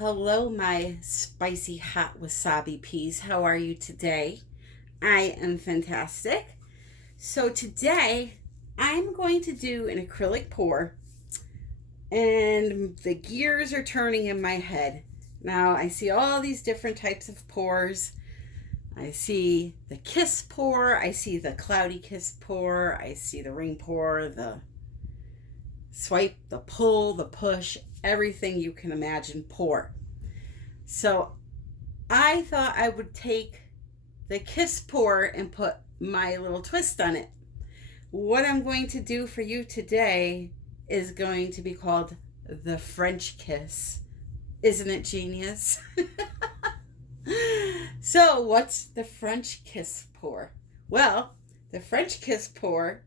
Hello, my spicy hot wasabi peas. How are you today? I am fantastic. So today I'm going to do an acrylic pour, and the gears are turning in my head. Now I see all these different types of pours. I see the kiss pour, I see the cloudy kiss pour, I see the ring pour, the swipe, the pull, the push, everything you can imagine pour. So I thought I would take the kiss pour and put my little twist on it. What I'm going to do for you today is going to be called the French kiss. Isn't it genius? So what's the French kiss pour? Well, the French kiss pour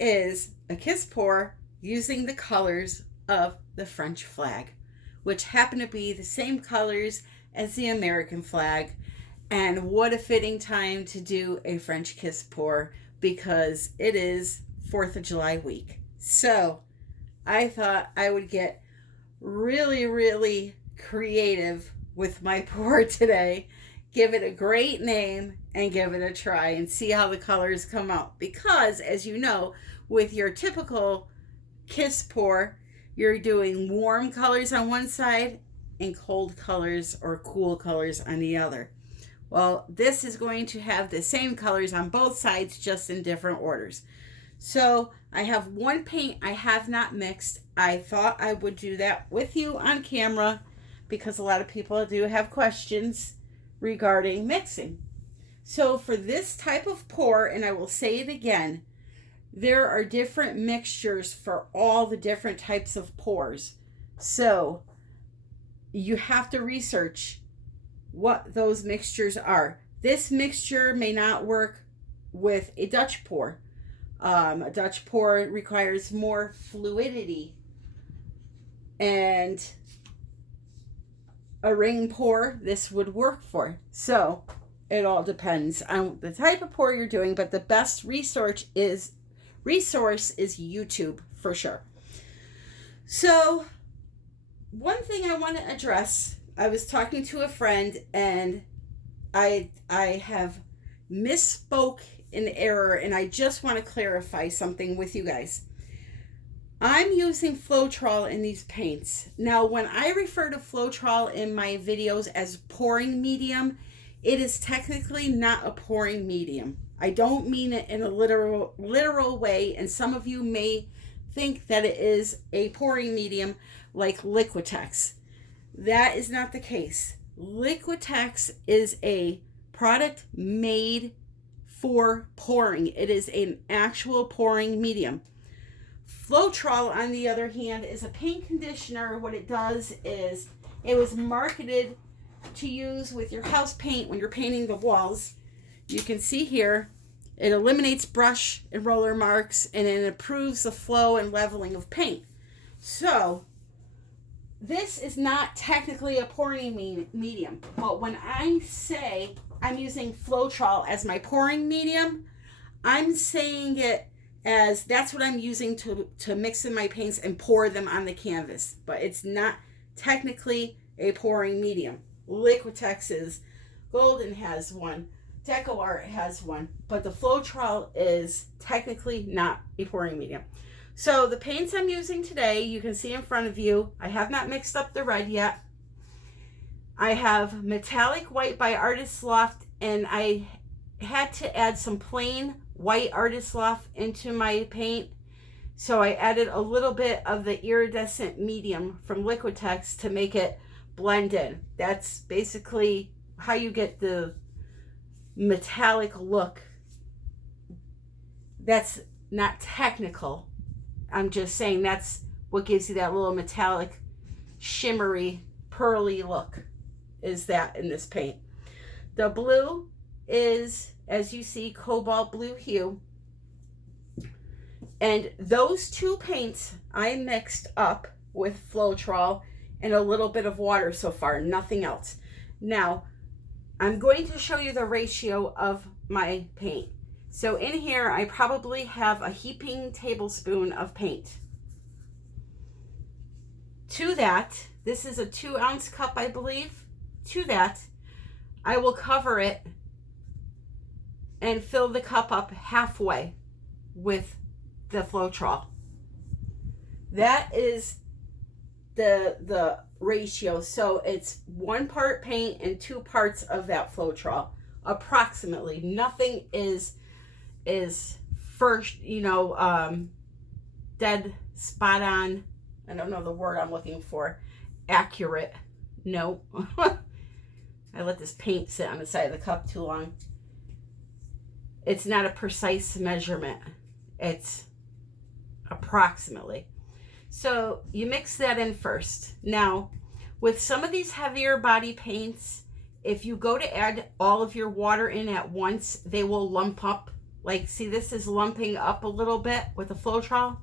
is a kiss pour using the colors of the French flag, which happen to be the same colors as the American flag. And what a fitting time to do a French kiss pour, because it is 4th of July week. So I thought I would get really creative with my pour today, give it a great name, and give it a try and see how the colors come out. Because, as you know, with your typical kiss pour, you're doing warm colors on one side and cold colors or cool colors on the other. Well, this is going to have the same colors on both sides, just in different orders. So I have one paint I have not mixed. I thought I would do that with you on camera because a lot of people do have questions regarding mixing. So for this type of pour, and I will say it again, there are different mixtures for all the different types of pours. So you have to research what those mixtures are. This mixture may not work with a Dutch pour. A Dutch pour requires more fluidity, and a ring pour this would work for. So it all depends on the type of pour you're doing, but the best resource is YouTube for sure. So one thing I want to address, I was talking to a friend and I have misspoke in error, and I just want to clarify something with you guys. I'm using Floetrol in these paints. Now, when I refer to Floetrol in my videos as pouring medium, it is technically not a pouring medium. I don't mean it in a literal way, and some of you may think that it is a pouring medium like Liquitex. That is not the case. Liquitex is a product made for pouring. It is an actual pouring medium. Floetrol, on the other hand, is a paint conditioner. What it does is it was marketed to use with your house paint when you're painting the walls. You can see here, it eliminates brush and roller marks, and it improves the flow and leveling of paint. So this is not technically a pouring medium, but when I say I'm using Floetrol as my pouring medium, I'm saying it as that's what I'm using to mix in my paints and pour them on the canvas. But it's not technically a pouring medium. Liquitex is, Golden has one, DecoArt has one, but the Floetrol is technically not a pouring medium. So the paints I'm using today, you can see in front of you, I have not mixed up the red yet. I have Metallic White by Artist Loft, and I had to add some plain white Artist Loft into my paint. So I added a little bit of the iridescent medium from Liquitex to make it blend in. That's basically how you get the metallic look. That's not technical. I'm just saying that's what gives you that little metallic, shimmery, pearly look, is that in this paint. The blue is, as you see, cobalt blue hue. And those two paints I mixed up with Floetrol and a little bit of water so far, nothing else. Now, I'm going to show you the ratio of my paint. So in here, I probably have a heaping tablespoon of paint. To that, this is a 2-ounce cup, I believe, to that, I will cover it and fill the cup up halfway with the Floetrol. That is the ratio. So it's 1 part paint and 2 parts of that Floetrol, approximately. Nothing is first, dead spot on. I don't know the word I'm looking for. Accurate. No. I let this paint sit on the side of the cup too long. It's not a precise measurement. It's approximately. So you mix that in first. Now, with some of these heavier body paints, if you go to add all of your water in at once, they will lump up. Like, see, this is lumping up a little bit with the Floetrol.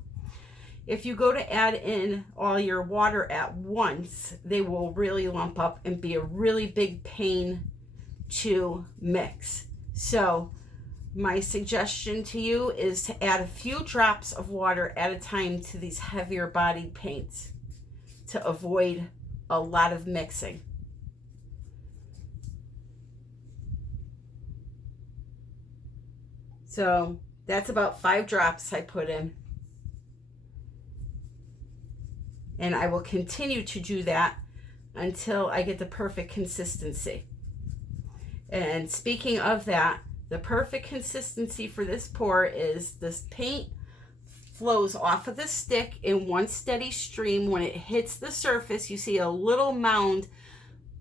If you go to add in all your water at once, they will really lump up and be a really big pain to mix. So my suggestion to you is to add a few drops of water at a time to these heavier bodied paints to avoid a lot of mixing. So that's about 5 drops I put in. And I will continue to do that until I get the perfect consistency. And speaking of that, the perfect consistency for this pour is this paint flows off of the stick in one steady stream. When it hits the surface, you see a little mound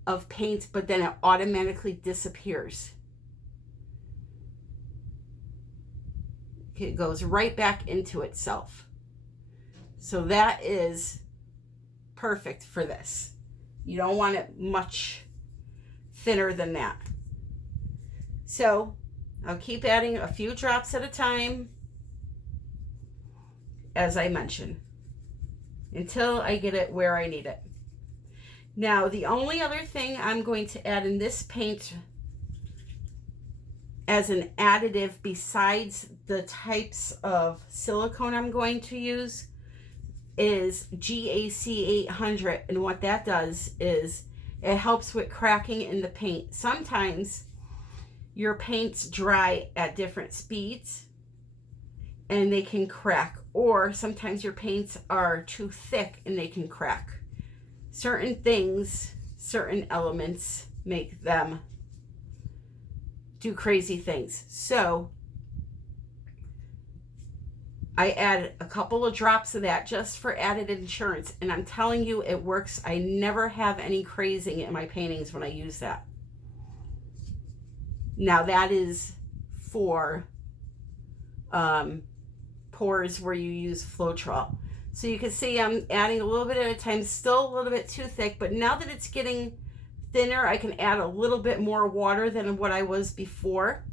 of paint, but then it automatically disappears. It goes right back into itself. So that is perfect for this. You don't want it much thinner than that. So I'll keep adding a few drops at a time, as I mentioned, until I get it where I need it. Now, the only other thing I'm going to add in this paint as an additive besides the types of silicone I'm going to use is GAC 800. And what that does is it helps with cracking in the paint. Sometimes your paints dry at different speeds and they can crack, or sometimes your paints are too thick and they can crack. Certain things, certain elements make them do crazy things. So I add a couple of drops of that just for added insurance, and I'm telling you, it works. I never have any crazing in my paintings when I use that. Now that is for pours where you use Floetrol. So you can see I'm adding a little bit at a time, still a little bit too thick, but now that it's getting thinner, I can add a little bit more water than what I was before.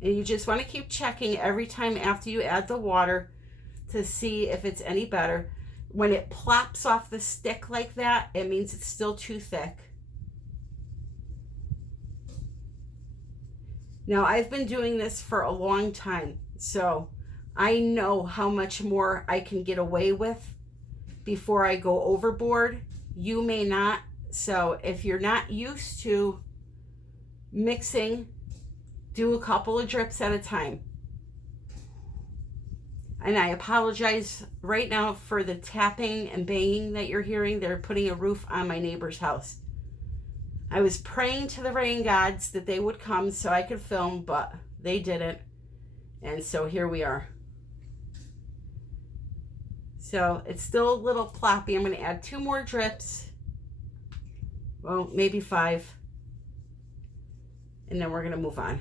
And you just want to keep checking every time after you add the water to see if it's any better. When it plops off the stick like that, it means it's still too thick. Now, I've been doing this for a long time, so I know how much more I can get away with before I go overboard. You may not. So if you're not used to mixing, do a couple of drips at a time. And I apologize right now for the tapping and banging that you're hearing. They're putting a roof on my neighbor's house. I was praying to the rain gods that they would come so I could film, but they didn't. And so here we are. So it's still a little ploppy. I'm going to add 2 more drips. Well, maybe 5. And then we're going to move on.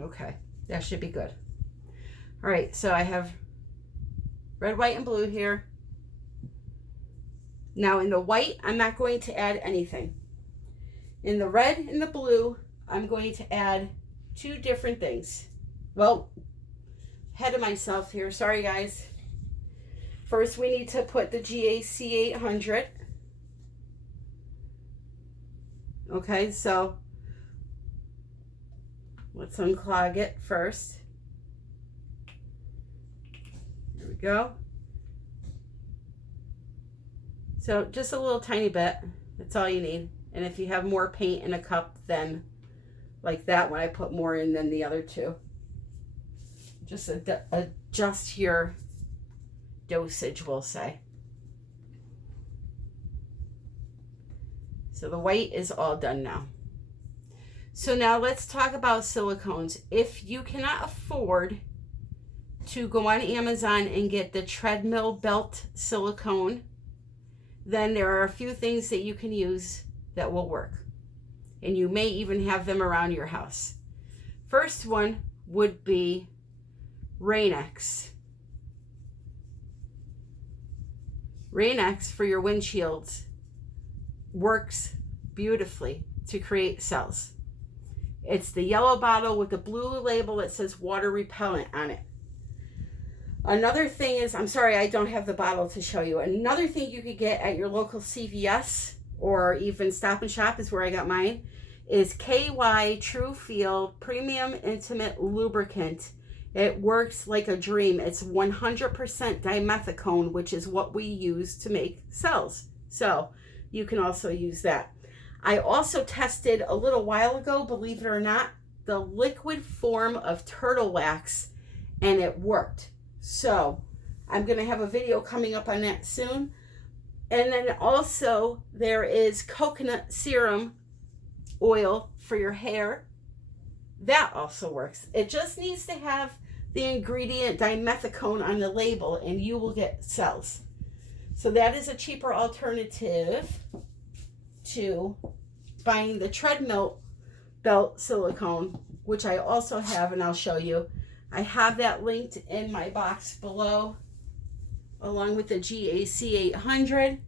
Okay, that should be good. All right, so I have red, white, and blue here. Now in the white, I'm not going to add anything. In the red and the blue, I'm going to add 2 different things. Well, ahead of myself here, sorry guys. First, we need to put the GAC 800. Okay, so let's unclog it first. There we go. So just a little tiny bit, that's all you need. And if you have more paint in a cup, then like that one, I put more in than the other two. Just adjust your dosage, we'll say. So the white is all done now. So now let's talk about silicones. If you cannot afford to go on Amazon and get the treadmill belt silicone, then there are a few things that you can use that will work. And you may even have them around your house. First one would be Rain-X. Rain-X for your windshields works beautifully to create cells. It's the yellow bottle with the blue label that says water repellent on it. Another thing is, I'm sorry, I don't have the bottle to show you. Another thing you could get at your local CVS or even Stop and Shop is where I got mine, is KY True Feel Premium Intimate Lubricant. It works like a dream. It's 100% dimethicone, which is what we use to make cells. So you can also use that. I also tested a little while ago, believe it or not, the liquid form of turtle wax, and it worked. So I'm going to have a video coming up on that soon. And then also there is coconut serum oil for your hair. That also works. It just needs to have the ingredient dimethicone on the label and you will get cells. So that is a cheaper alternative to buying the treadmill belt silicone, which I also have, and I'll show you. I have that linked in my box below, along with the GAC 800.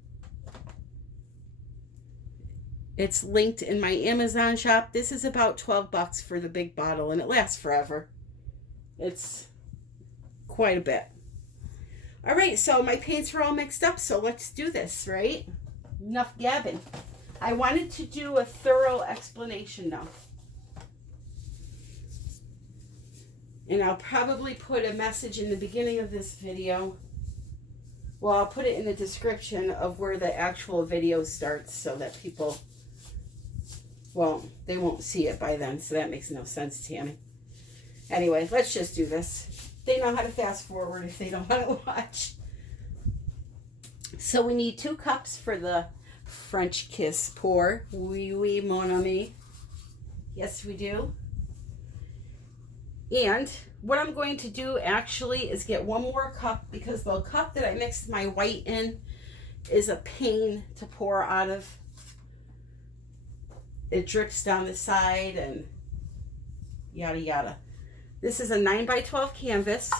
It's linked in my Amazon shop. This is about 12 bucks for the big bottle, and it lasts forever. It's quite a bit. All right, so my paints are all mixed up, so let's do this, right? Enough gabbing. I wanted to do a thorough explanation now. And I'll probably put a message in the beginning of this video. Well, I'll put it in the description of where the actual video starts so that people, well, they won't see it by then, so that makes no sense, Tammy. Anyway, let's just do this. They know how to fast forward if they don't want to watch. So we need 2 cups for the French kiss pour. Oui, oui, mon ami. Yes, we do. And what I'm going to do actually is get 1 more cup, because the cup that I mixed my white in is a pain to pour out of. It drips down the side and yada yada. This is a 9x12 canvas.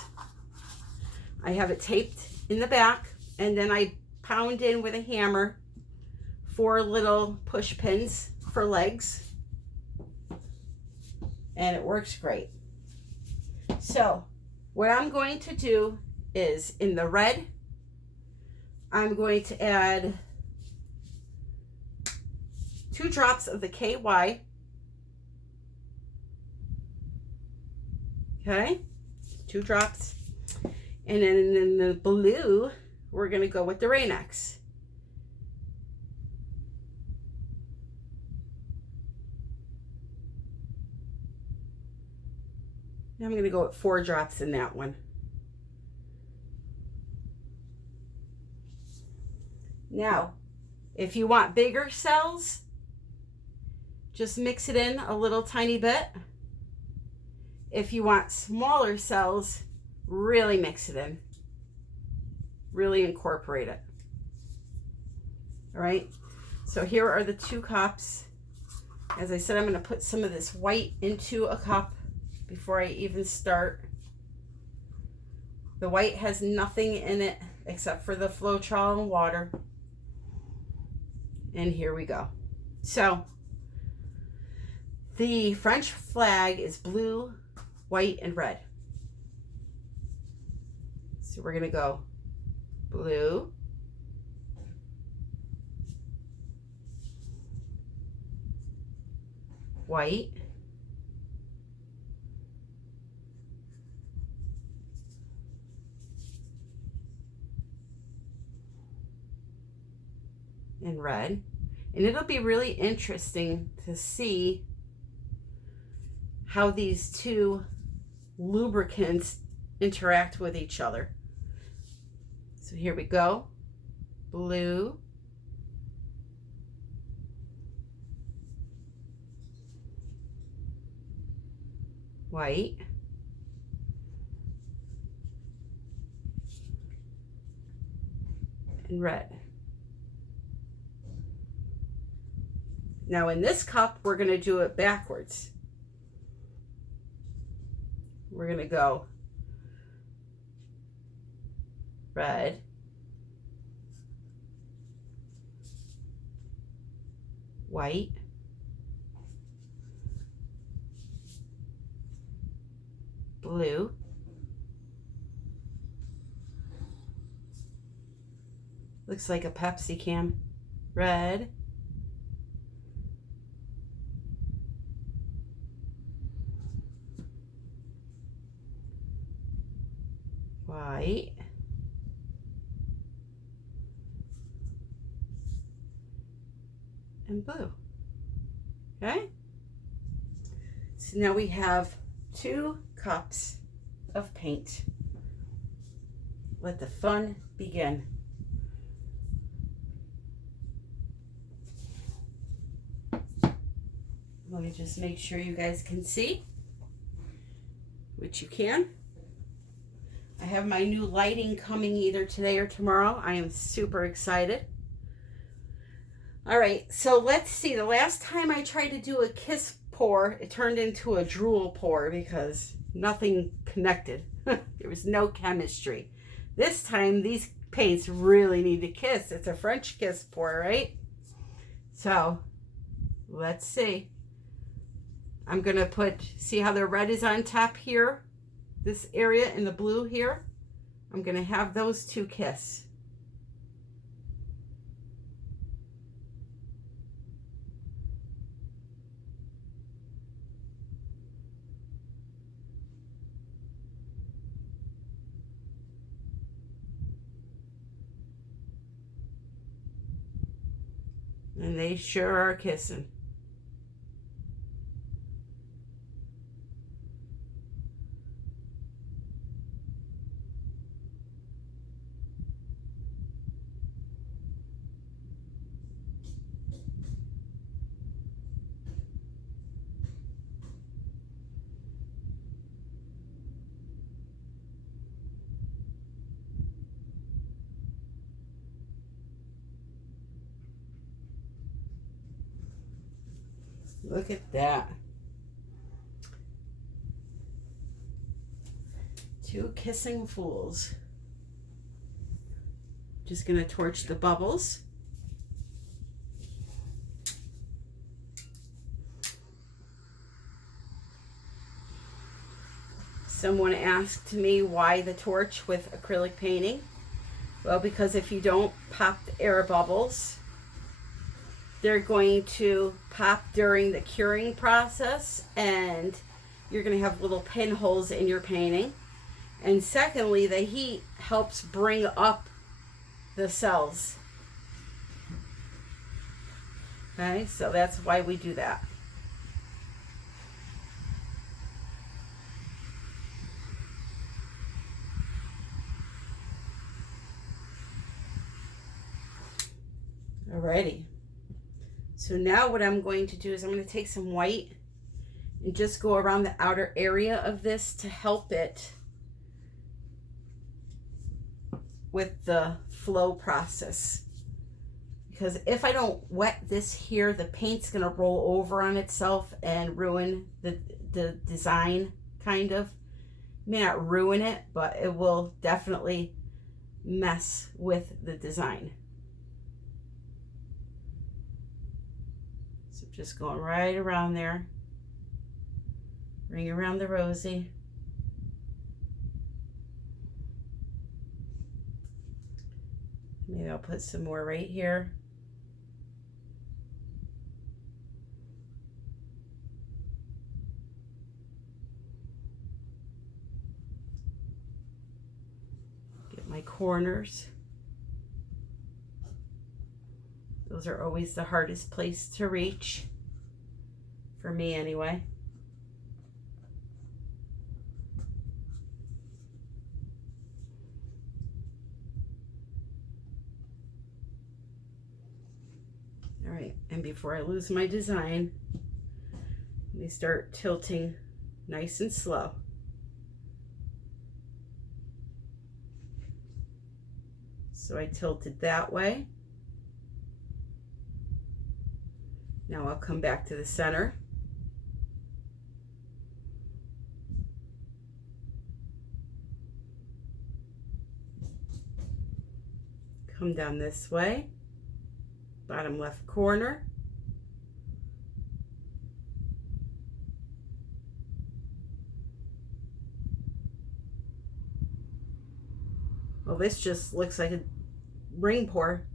I have it taped in the back, and then I pound in with a hammer 4 little push pins for legs, and it works great. So what I'm going to do is, in the red, I'm going to add 2 drops of the KY. Okay, 2 drops. And then in the blue, we're going to go with the Rain-X. I'm going to go with 4 drops in that one. Now, if you want bigger cells, just mix it in a little tiny bit. If you want smaller cells, really mix it in. Really incorporate it. All right, so here are the 2 cups. As I said, I'm going to put some of this white into a cup before I even start. The white has nothing in it except for the Floetrol and water. And here we go. So the French flag is blue, white, and red. So we're going to go blue, white, and red. And it'll be really interesting to see how these two lubricants interact with each other. So here we go. Blue, white, and red. Now in this cup, we're going to do it backwards. We're going to go red, white, blue, looks like a Pepsi can, red, white, and blue. Okay, so now we have 2 cups of paint. Let the fun begin. Let me just make sure you guys can see, which you can. I have my new lighting coming either today or tomorrow. I am super excited. All right, so let's see. The last time I tried to do a kiss pour, it turned into a drool pour because nothing connected. There was no chemistry. This time, these paints really need to kiss. It's a French kiss pour, right? So, let's see. I'm going to put, see how the red is on top here? This area and the blue here? I'm going to have those 2 kiss. And they sure are kissing. Look at that. 2 kissing fools. Just gonna torch the bubbles. Someone asked me why the torch with acrylic painting. Well, because if you don't pop the air bubbles, they're going to pop during the curing process and you're going to have little pinholes in your painting. And secondly, the heat helps bring up the cells. Okay, so that's why we do that. Alrighty. So now what I'm going to do is I'm going to take some white and just go around the outer area of this to help it with the flow process. Because if I don't wet this here, the paint's going to roll over on itself and ruin the design, kind of. It may not ruin it, but it will definitely mess with the design. So just going right around there. Ring around the rosy. Maybe I'll put some more right here. Get my corners. Those are always the hardest place to reach, for me anyway. All right, and before I lose my design, let me start tilting nice and slow. So I tilted that way. Now I'll come back to the center. Come down this way, bottom left corner. Well, this just looks like a ring pour.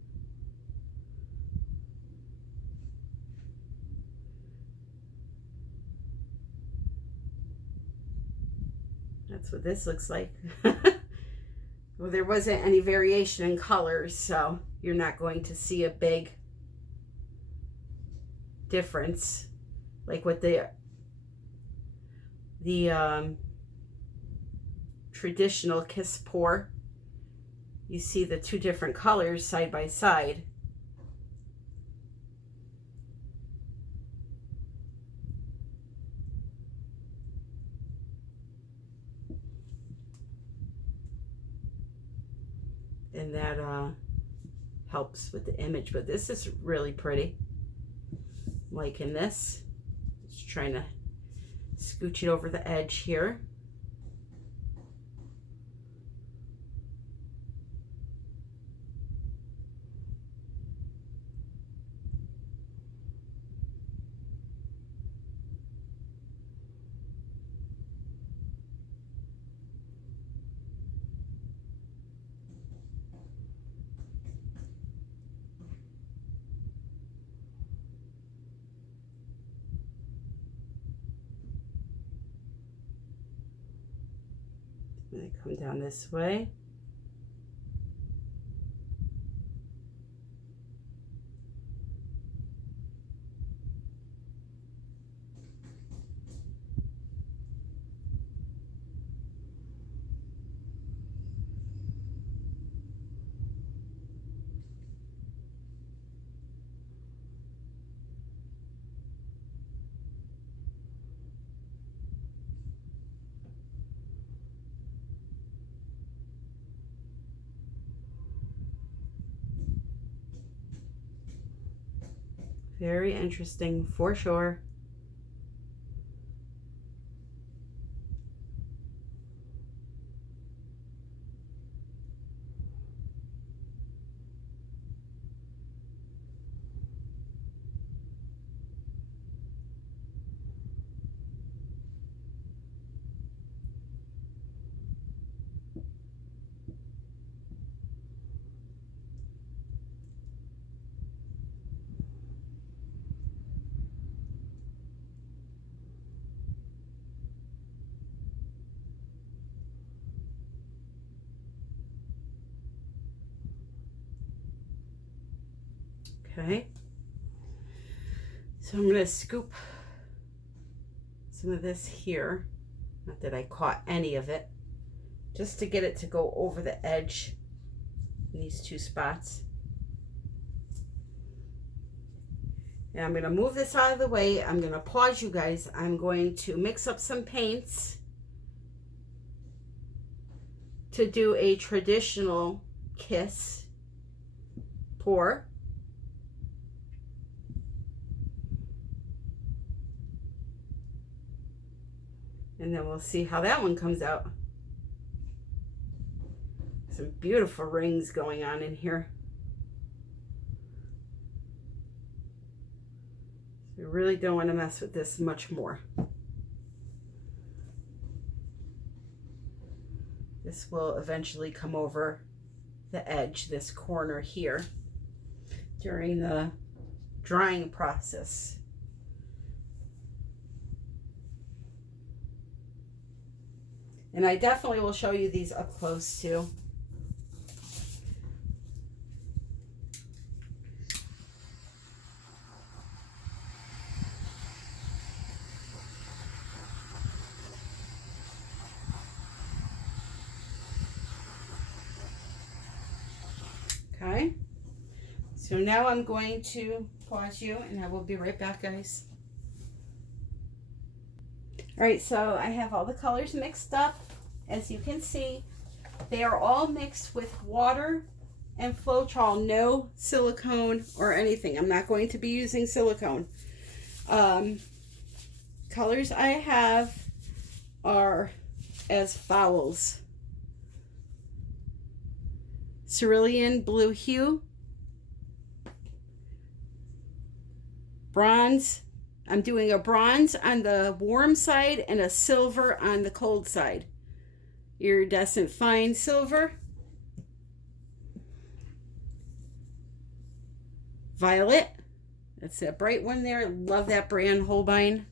That's what this looks like. Well, there wasn't any variation in colors, so you're not going to see a big difference like with the traditional kiss pour. You see the two different colors side by side. And that helps with the image, but this is really pretty. Like in this, just trying to scooch it over the edge here. I'm going to come down this way. Very interesting for sure. Okay, so I'm going to scoop some of this here, not that I caught any of it, just to get it to go over the edge in these two spots. And I'm going to move this out of the way. I'm going to pause you guys. I'm going to mix up some paints to do a traditional kiss pour. And then we'll see how that one comes out. Some beautiful rings going on in here. We really don't want to mess with this much more. This will eventually come over the edge, this corner here, during the drying process. And I definitely will show you these up close too. Okay, so now I'm going to pause you and I will be right back, guys. All right, so I have all the colors mixed up. As you can see, they are all mixed with water and Floetrol, no silicone or anything. I'm not going to be using silicone. Colors I have are as follows: cerulean blue hue, bronze. I'm doing a bronze on the warm side and a silver on the cold side. Iridescent fine silver, violet, that's that bright one there. Love that brand, Holbein.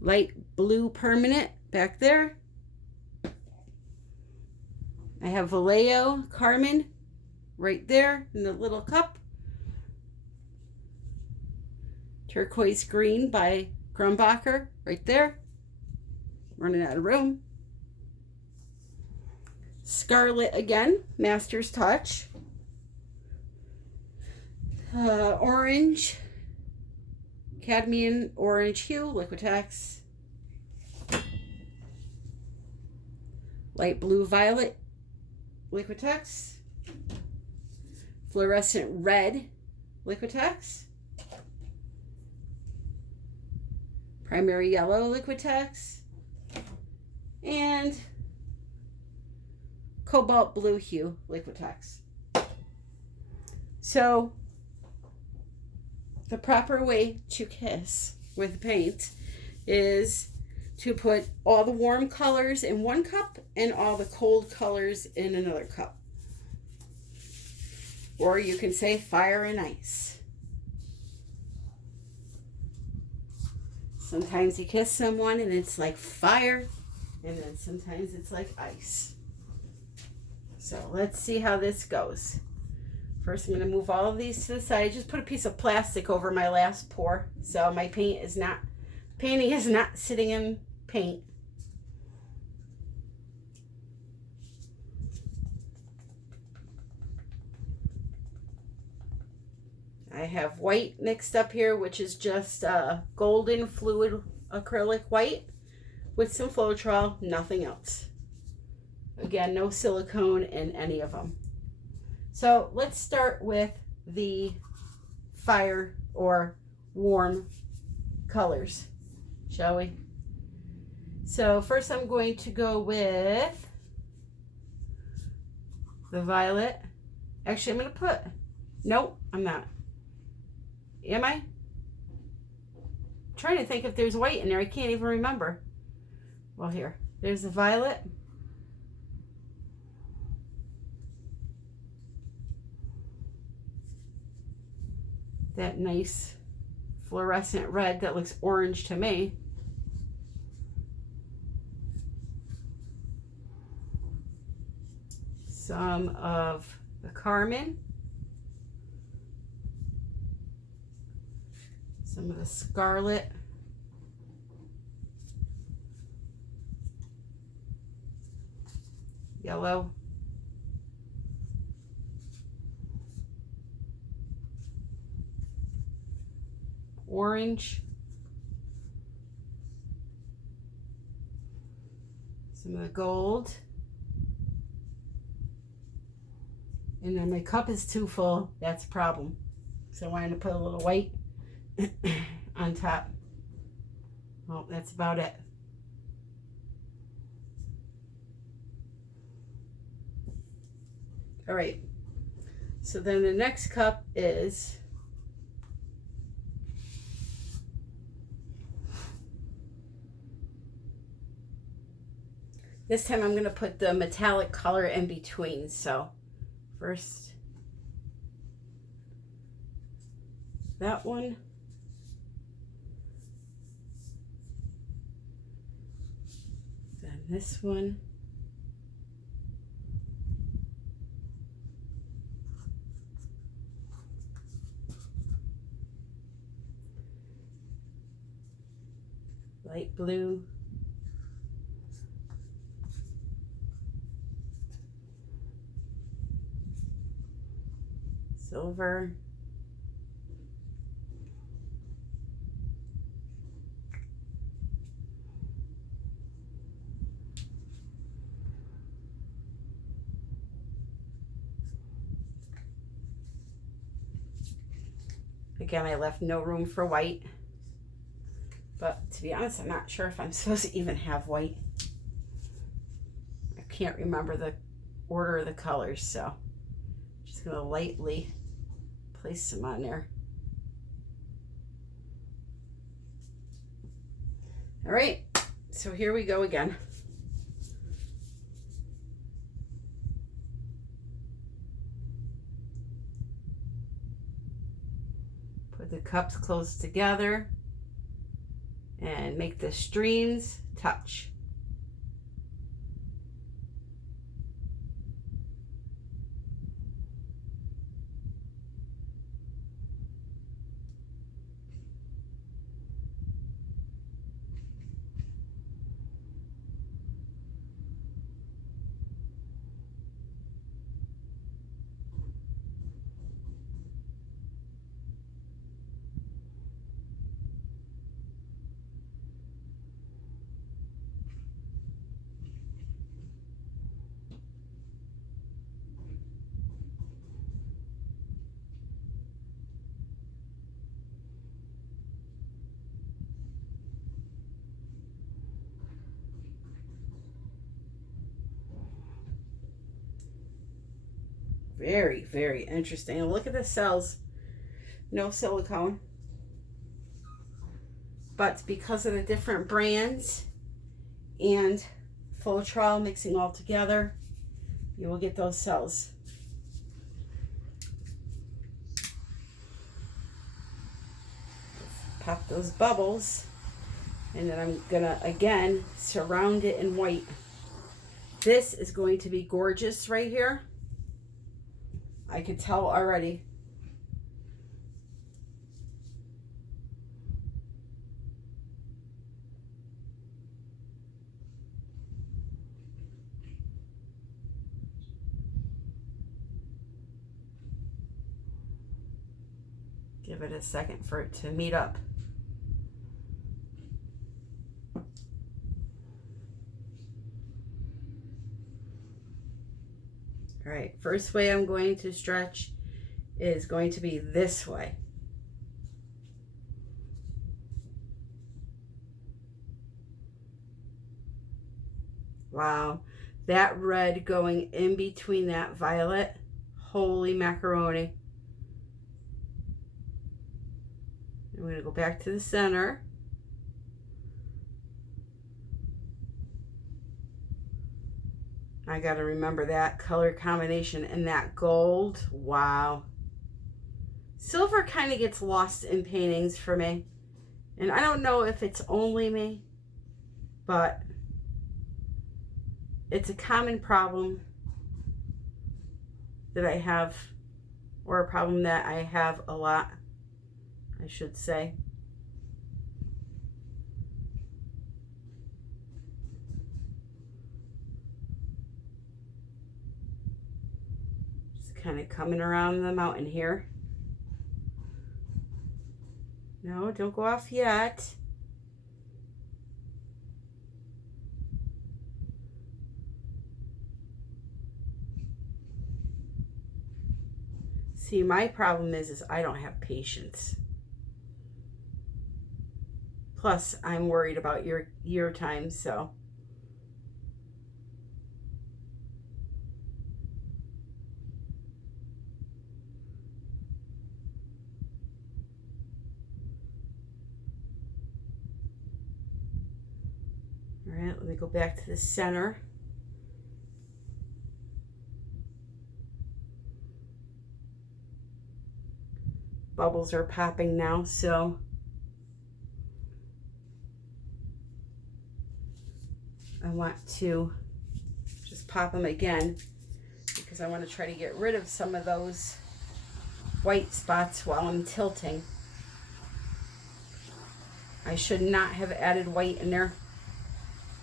Light blue permanent back there. I have Vallejo Carmen right there in the little cup. Turquoise green by Grumbacher right there. Running out of room. Scarlet again, Master's Touch. Orange, cadmium orange hue, Liquitex. Light blue violet, Liquitex. Fluorescent red, Liquitex. Primary yellow, Liquitex. And cobalt blue hue, Liquitex. So the proper way to kiss with paint is to put all the warm colors in one cup and all the cold colors in another cup. Or you can say fire and ice. Sometimes you kiss someone and it's like fire, and then sometimes it's like ice. So let's see how this goes. First, I'm going to move all of these to the side. I just put a piece of plastic over my last pour, so my painting is not sitting in paint. I have white mixed up here, which is just golden fluid acrylic white with some Floetrol, nothing else. Again, no silicone in any of them. So let's start with the fire or warm colors, shall we? So first I'm going to go with the violet. Actually, I'm going to put, nope, I'm not. Am I? I'm trying to think if there's white in there. I can't even remember. Well, here, there's the violet. That nice fluorescent red that looks orange to me. Some of the carmine. Some of the scarlet. Yellow. Orange. Some of the gold. And then my cup is too full. That's a problem. So I wanted to put a little white on top. Well, that's about it. All right. So then the next cup is This time I'm going to put the metallic color in between. So first that one. Then this one. Light blue. Silver. Again, I left no room for white. But to be honest, I'm not sure if I'm supposed to even have white. I can't remember the order of the colors, so I'm just going to lightly place some on there. All right, so here we go again. Put the cups close together and make the streams touch. Very, very interesting. And look at the cells. No silicone. But because of the different brands and Floetrol mixing all together, you will get those cells. Pop those bubbles. And then I'm gonna, again, surround it in white. This is going to be gorgeous right here. I could tell already. Give it a second for it to meet up. All right, first way I'm going to stretch is going to be this way. Wow, that red going in between that violet, holy macaroni. I'm going to go back to the center. I got to remember that color combination and that gold. Wow. Silver kind of gets lost in paintings for me. And I don't know if it's only me, but it's a common problem that I have, or a problem that I have a lot, I should say. Kind of coming around the mountain here. No, don't go off yet. See, my problem is I don't have patience. Plus, I'm worried about your time, so. All right, let me go back to the center. bubbles are popping now, so I want to just pop them again because I want to try to get rid of some of those white spots while I'm tilting. I should not have added white in there,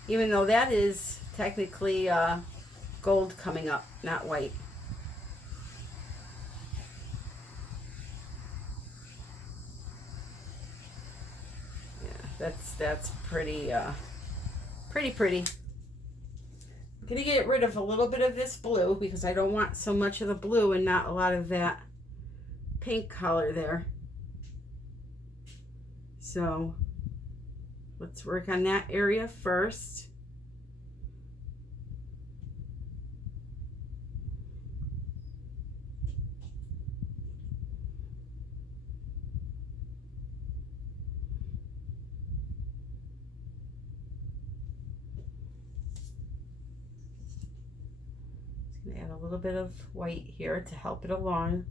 even though that is technically gold coming up, not white. Yeah, that's pretty pretty. I'm gonna get rid of a little bit of this blue because I don't want so much of the blue and not a lot of that pink color there. So let's work on that area first. Just gonna add a little bit of white here to help it along.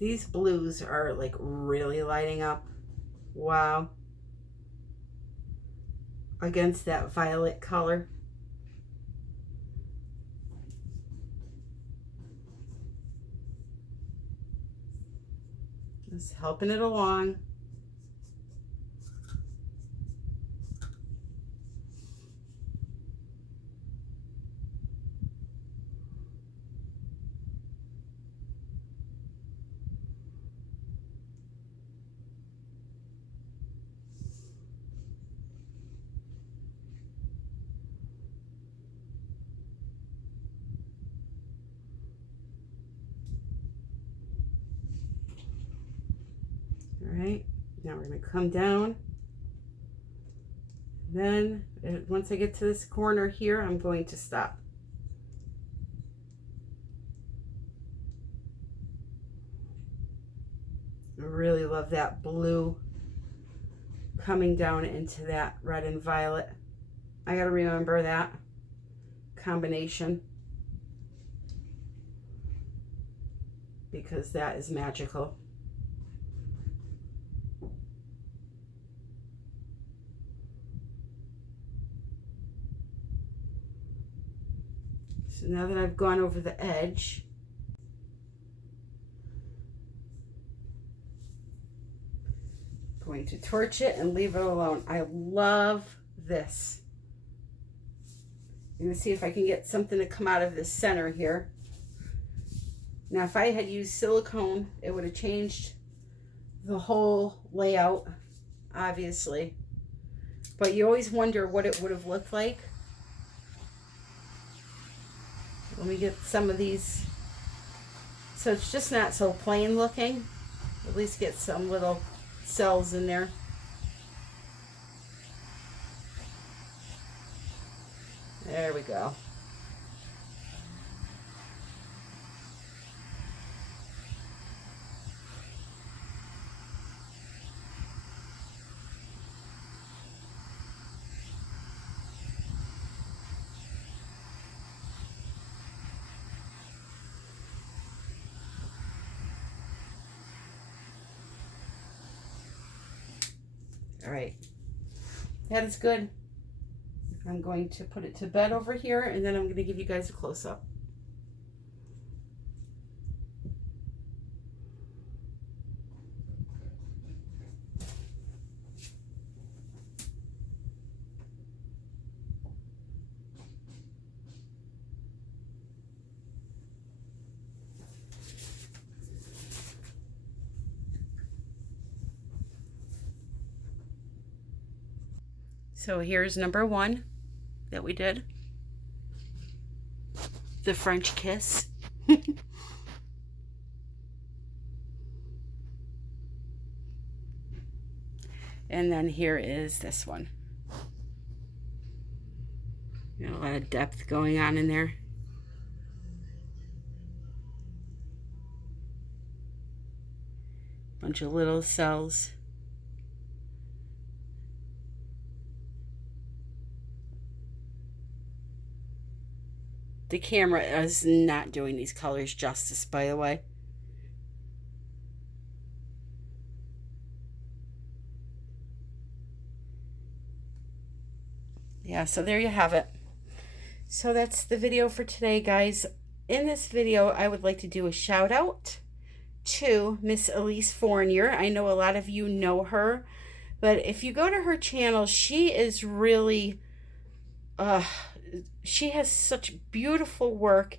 These blues are like really lighting up. Wow. Against that violet color. Just helping it along. All right, now we're going to come down. Then once I get to this corner here, I'm going to stop. I really love that blue coming down into that red and violet. I got to remember that combination because that is magical. So now that I've gone over the edge, I'm going to torch it and leave it alone. I love this. I'm going to see if I can get something to come out of the center here. Now, if I had used silicone, it would have changed the whole layout, obviously. But you always wonder what it would have looked like. Let me get some of these, so it's just not so plain looking. At least get some little cells in there. There we go. All right, that is good. I'm going to put it to bed over here, and then I'm going to give you guys a close-up. So here's number 1 that we did. The French kiss. And then here is this one. Got a lot of depth going on in there. Bunch of little cells. The camera is not doing these colors justice, by the way. Yeah, so there you have it. So that's the video for today, guys. In this video, I would like to do a shout out to Miss Elyse Fournier. I know a lot of you know her, but if you go to her channel, she is really, she has such beautiful work.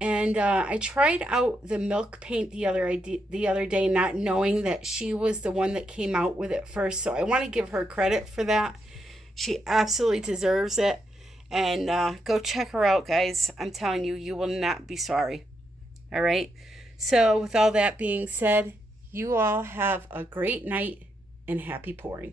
And I tried out the milk paint the other day, not knowing that she was the one that came out with it first. So I want to give her credit for that. She absolutely deserves it. And go check her out, guys. I'm telling you, you will not be sorry. All right. So with all that being said, you all have a great night and happy pouring.